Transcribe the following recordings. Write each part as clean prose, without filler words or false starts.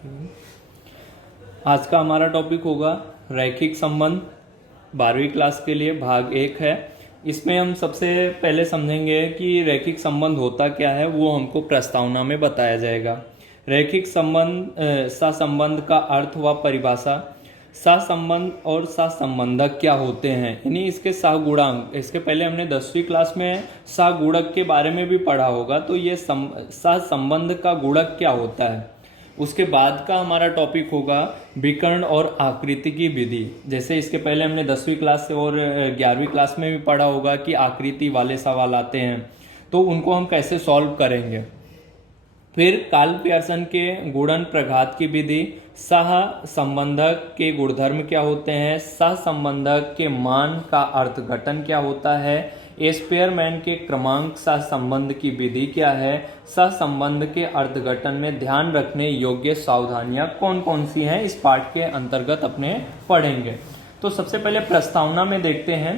आज का हमारा टॉपिक होगा रैखिक संबंध। 12वीं क्लास के लिए भाग 1 है। इसमें हम सबसे पहले समझेंगे कि रैखिक संबंध होता क्या है, वो हमको प्रस्तावना में बताया जाएगा। रैखिक संबंध सहसंबंध का अर्थ व परिभाषा, सहसंबंध और सहसंबंधक क्या होते हैं, यानी इसके सहगुणांक। इसके पहले हमने 10वीं क्लास में सहगुणक के बारे में भी पढ़ा होगा, तो ये सहसंबंध का गुणक क्या होता है। उसके बाद का हमारा टॉपिक होगा विकर्ण और आकृति की विधि। जैसे इसके पहले हमने 10वीं क्लास से और 11वीं क्लास में भी पढ़ा होगा कि आकृति वाले सवाल आते हैं, तो उनको हम कैसे सॉल्व करेंगे। फिर कार्ल पियर्सन के गुणन प्रघात की विधि, सह संबंधक के गुणधर्म क्या होते हैं, सह संबंधक के मान का अर्थघटन क्या होता है, स्पेयरमैन के क्रमांक सह संबंध की विधि क्या है, सह संबंध के अर्थघटन में ध्यान रखने योग्य सावधानियां कौन कौन सी हैं, इस पाठ के अंतर्गत अपने पढ़ेंगे। तो सबसे पहले प्रस्तावना में देखते हैं।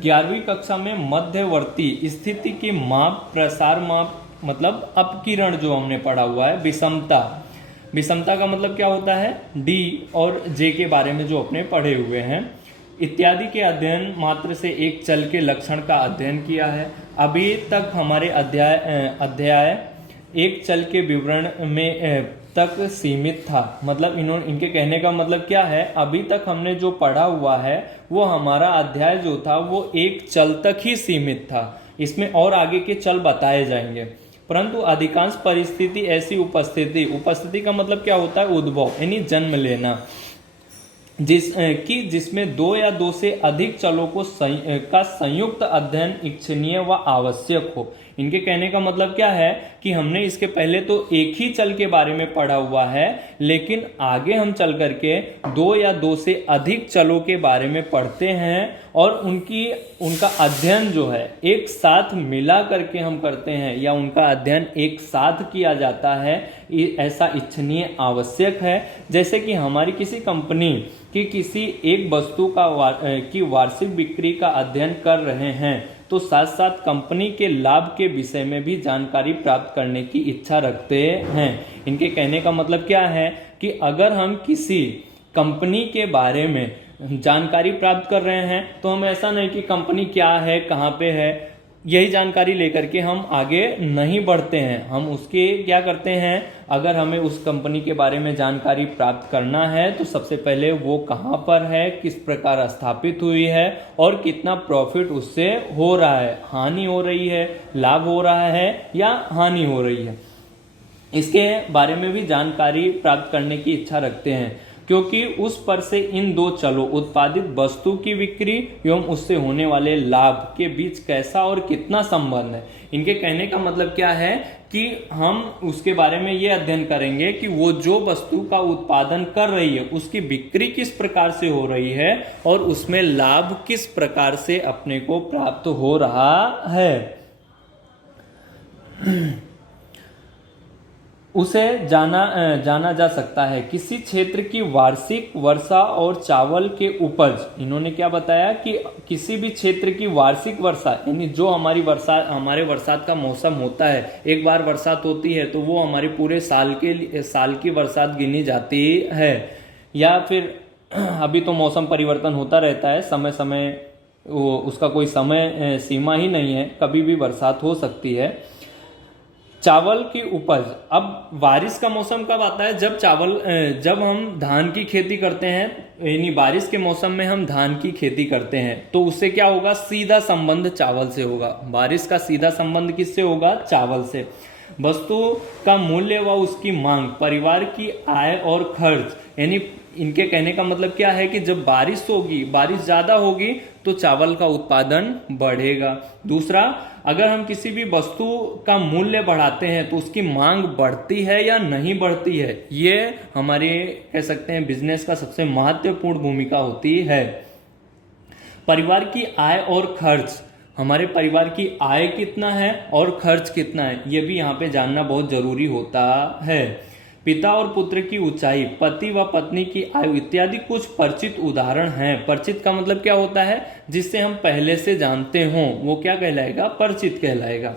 11वीं कक्षा में मध्यवर्ती स्थिति की माप, प्रसार माप मतलब अपकिरण जो हमने पढ़ा हुआ है, विषमता। विषमता का मतलब क्या होता है, डी और जे के बारे में जो अपने पढ़े हुए हैं, इत्यादि के अध्ययन मात्र से एक चल के लक्षण का अध्ययन किया है। अभी तक हमारे अध्याय एक चल के विवरण में तक सीमित था। मतलब इनके कहने का मतलब क्या है, अभी तक हमने जो पढ़ा हुआ है वो हमारा अध्याय जो था वो एक चल तक ही सीमित था। इसमें और आगे के चल बताए जाएंगे, परंतु अधिकांश परिस्थिति ऐसी उपस्थिति का मतलब क्या होता है, उद्भव यानी जन्म लेना, जिसमें दो या दो से अधिक चलों का संयुक्त अध्ययन इच्छनीय व आवश्यक हो। इनके कहने का मतलब क्या है कि हमने इसके पहले तो एक ही चल के बारे में पढ़ा हुआ है, लेकिन आगे हम चल करके दो या दो से अधिक चलों के बारे में पढ़ते हैं और उनका अध्ययन जो है एक साथ मिला करके हम करते हैं, या उनका अध्ययन एक साथ किया जाता है, ऐसा इच्छनीय आवश्यक है। जैसे कि हमारी किसी कंपनी की किसी एक वस्तु की वार्षिक बिक्री का अध्ययन कर रहे हैं, तो साथ साथ कंपनी के लाभ के विषय में भी जानकारी प्राप्त करने की इच्छा रखते हैं। इनके कहने का मतलब क्या है कि अगर हम किसी कंपनी के बारे में जानकारी प्राप्त कर रहे हैं, तो हम ऐसा नहीं कि कंपनी क्या है, कहाँ पे है, यही जानकारी लेकर के हम आगे नहीं बढ़ते हैं। हम उसके क्या करते हैं, अगर हमें उस कंपनी के बारे में जानकारी प्राप्त करना है तो सबसे पहले वो कहाँ पर है, किस प्रकार स्थापित हुई है और कितना प्रॉफिट उससे हो रहा है, हानि हो रही है, लाभ हो रहा है या हानि हो रही है, इसके बारे में भी जानकारी प्राप्त करने की इच्छा रखते हैं, क्योंकि उस पर से इन दो चलों उत्पादित वस्तु की बिक्री एवं उससे होने वाले लाभ के बीच कैसा और कितना संबंध है। इनके कहने का मतलब क्या है कि हम उसके बारे में ये अध्ययन करेंगे कि वो जो वस्तु का उत्पादन कर रही है उसकी बिक्री किस प्रकार से हो रही है और उसमें लाभ किस प्रकार से अपने को प्राप्त हो रहा है। उसे जाना जा सकता है। किसी क्षेत्र की वार्षिक वर्षा और चावल के उपज, इन्होंने क्या बताया कि किसी भी क्षेत्र की वार्षिक वर्षा यानी जो हमारे बरसात का मौसम होता है, एक बार बरसात होती है तो वो हमारे पूरे साल की बरसात गिनी जाती है। या फिर अभी तो मौसम परिवर्तन होता रहता है, समय समय उसका कोई समय सीमा ही नहीं है, कभी भी बरसात हो सकती है। चावल की उपज, अब बारिश का मौसम कब आता है, जब हम धान की खेती करते हैं, यानी बारिश के मौसम में हम धान की खेती करते हैं, तो उससे क्या होगा, सीधा संबंध चावल से होगा। बारिश का सीधा संबंध किससे होगा, चावल से। वस्तु का मूल्य व उसकी मांग, परिवार की आय और खर्च, यानी इनके कहने का मतलब क्या है कि जब बारिश होगी, बारिश ज्यादा होगी तो चावल का उत्पादन बढ़ेगा। दूसरा, अगर हम किसी भी वस्तु का मूल्य बढ़ाते हैं तो उसकी मांग बढ़ती है या नहीं बढ़ती है, ये हमारे कह सकते हैं बिजनेस का सबसे महत्वपूर्ण भूमिका होती है। परिवार की आय और खर्च, हमारे परिवार की आय कितना है और खर्च कितना है, ये भी यहाँ पे जानना बहुत जरूरी होता है। पिता और पुत्र की ऊंचाई, पति व पत्नी की आयु इत्यादि कुछ परिचित उदाहरण हैं। परिचित का मतलब क्या होता है, जिससे हम पहले से जानते हों, वो क्या कहलाएगा, परिचित कहलाएगा।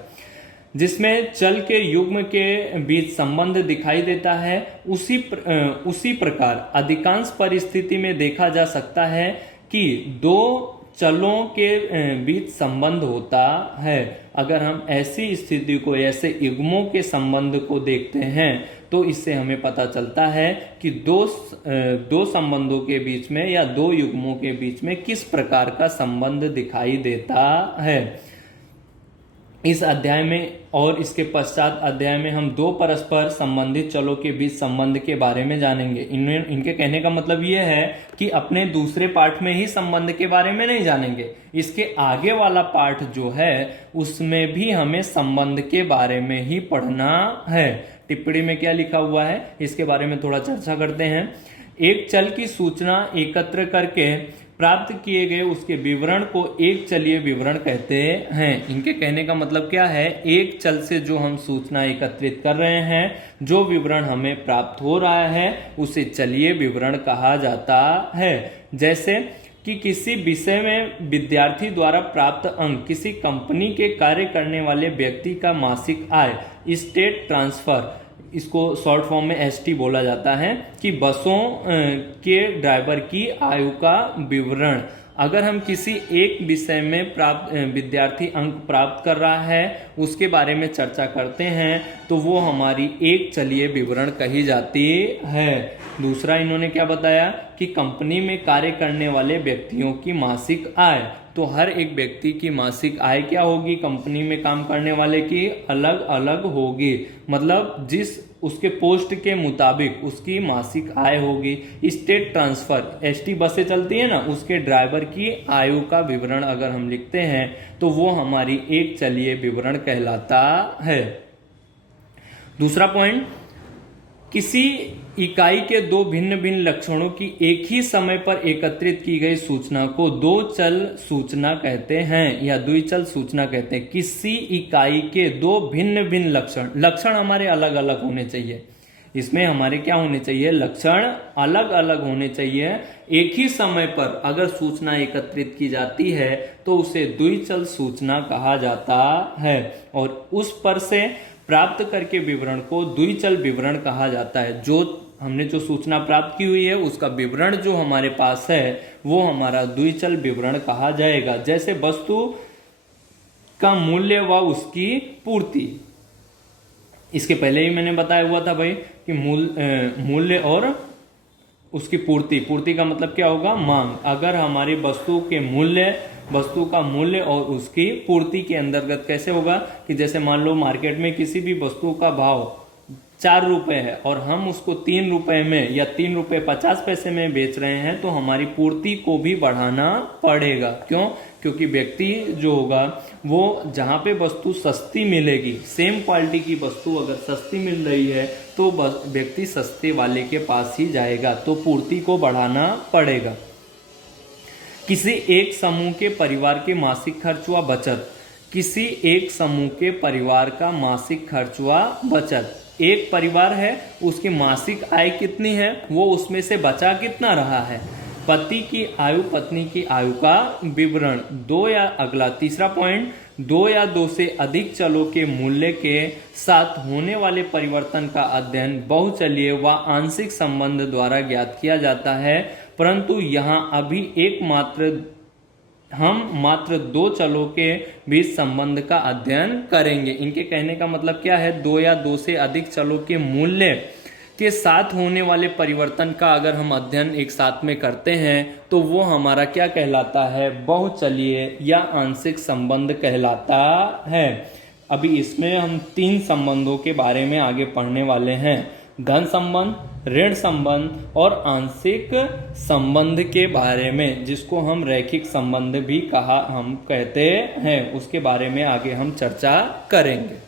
जिसमें चल के युग्म के बीच संबंध दिखाई देता है, उसी प्रकार अधिकांश परिस्थिति में देखा जा सकता है कि दो चलों के बीच संबंध होता है। अगर हम ऐसी स्थिति को, ऐसे युग्मों के संबंध को देखते हैं तो इससे हमें पता चलता है कि दो संबंधों के बीच में या दो युग्मों के बीच में किस प्रकार का संबंध दिखाई देता है। इस अध्याय में और इसके पश्चात अध्याय में हम दो परस्पर संबंधित चलों के बीच संबंध के बारे में जानेंगे। इनके कहने का मतलब यह है कि अपने दूसरे पार्ट में ही संबंध के बारे में नहीं जानेंगे, इसके आगे वाला पार्ट जो है उसमें भी हमें संबंध के बारे में ही पढ़ना है। टिप्पणी में क्या लिखा हुआ है इसके बारे में थोड़ा चर्चा करते हैं। एक चल की सूचना एकत्र करके प्राप्त किए गए उसके विवरण को एक चलीय विवरण कहते हैं। इनके कहने का मतलब क्या है, एक चल से जो हम सूचना एकत्रित कर रहे हैं, जो विवरण हमें प्राप्त हो रहा है उसे चलीय विवरण कहा जाता है। जैसे कि किसी विषय में विद्यार्थी द्वारा प्राप्त अंक, किसी कंपनी के कार्य करने वाले व्यक्ति का मासिक आय, स्टेट ट्रांसफर, इसको शॉर्ट फॉर्म में एसटी बोला जाता है, कि बसों के ड्राइवर की आयु का विवरण। अगर हम किसी एक विषय में विद्यार्थी अंक प्राप्त कर रहा है उसके बारे में चर्चा करते हैं तो वो हमारी एक चलीय विवरण कही जाती है। दूसरा इन्होंने क्या बताया कि कंपनी में कार्य करने वाले व्यक्तियों की मासिक आय, तो हर एक व्यक्ति की मासिक आय क्या होगी, कंपनी में काम करने वाले की अलग अलग होगी, मतलब जिस उसके पोस्ट के मुताबिक उसकी मासिक आय होगी। स्टेट ट्रांसफर, एसटी बसें चलती है ना, उसके ड्राइवर की आयु का विवरण अगर हम लिखते हैं तो वो हमारी एक चलीय विवरण कहलाता है। दूसरा पॉइंट, किसी इकाई के दो भिन्न भिन्न लक्षणों की एक ही समय पर एकत्रित की गई सूचना को दो चल सूचना कहते हैं या द्विचल सूचना कहते हैं। किसी इकाई के दो भिन्न भिन्न लक्षण हमारे अलग अलग होने चाहिए, इसमें हमारे क्या होने चाहिए, लक्षण अलग अलग होने चाहिए। एक ही समय पर अगर सूचना एकत्रित की जाती है तो उसे द्विचल सूचना कहा जाता है और उस पर से प्राप्त करके विवरण को द्विचल विवरण कहा जाता है। जो हमने जो सूचना प्राप्त की हुई है उसका विवरण जो हमारे पास है वो हमारा द्विचल विवरण कहा जाएगा। जैसे वस्तु का मूल्य व उसकी पूर्ति, इसके पहले ही मैंने बताया हुआ था भाई कि मूल्य और उसकी पूर्ति का मतलब क्या होगा, मांग। अगर हमारी वस्तु का मूल्य और उसकी पूर्ति के अंतर्गत कैसे होगा कि जैसे मान लो मार्केट में किसी भी वस्तु का भाव 4 रुपए है और हम उसको 3 रुपए में या 3 रुपए 50 पैसे में बेच रहे हैं तो हमारी पूर्ति को भी बढ़ाना पड़ेगा। क्यों? क्योंकि व्यक्ति जो होगा वो जहां पे वस्तु सस्ती मिलेगी, सेम क्वालिटी की वस्तु अगर सस्ती मिल रही है तो व्यक्ति सस्ते वाले के पास ही जाएगा, तो पूर्ति को बढ़ाना पड़ेगा। किसी एक समूह के परिवार के मासिक खर्च व बचत, किसी एक समूह के परिवार का मासिक खर्च व बचत, एक परिवार है उसकी मासिक आय कितनी है, वो उसमें से बचा कितना रहा है। पति की आयु पत्नी की आयु का विवरण। तीसरा पॉइंट, 2 या 2 से अधिक चलों के मूल्य के साथ होने वाले परिवर्तन का अध्ययन बहुचलीय व आंशिक संबंध द्वारा ज्ञात किया जाता है, परंतु यहाँ अभी हम मात्र 2 चलों के बीच संबंध का अध्ययन करेंगे। इनके कहने का मतलब क्या है, 2 या 2 से अधिक चलों के मूल्य के साथ होने वाले परिवर्तन का अगर हम अध्ययन एक साथ में करते हैं तो वो हमारा क्या कहलाता है, बहुचलीय या आंशिक संबंध कहलाता है। अभी इसमें हम 3 संबंधों के बारे में आगे पढ़ने वाले हैं, धन संबंध, ऋण संबंध और आंशिक संबंध के बारे में, जिसको हम रैखिक संबंध भी हम कहते हैं। उसके बारे में आगे हम चर्चा करेंगे।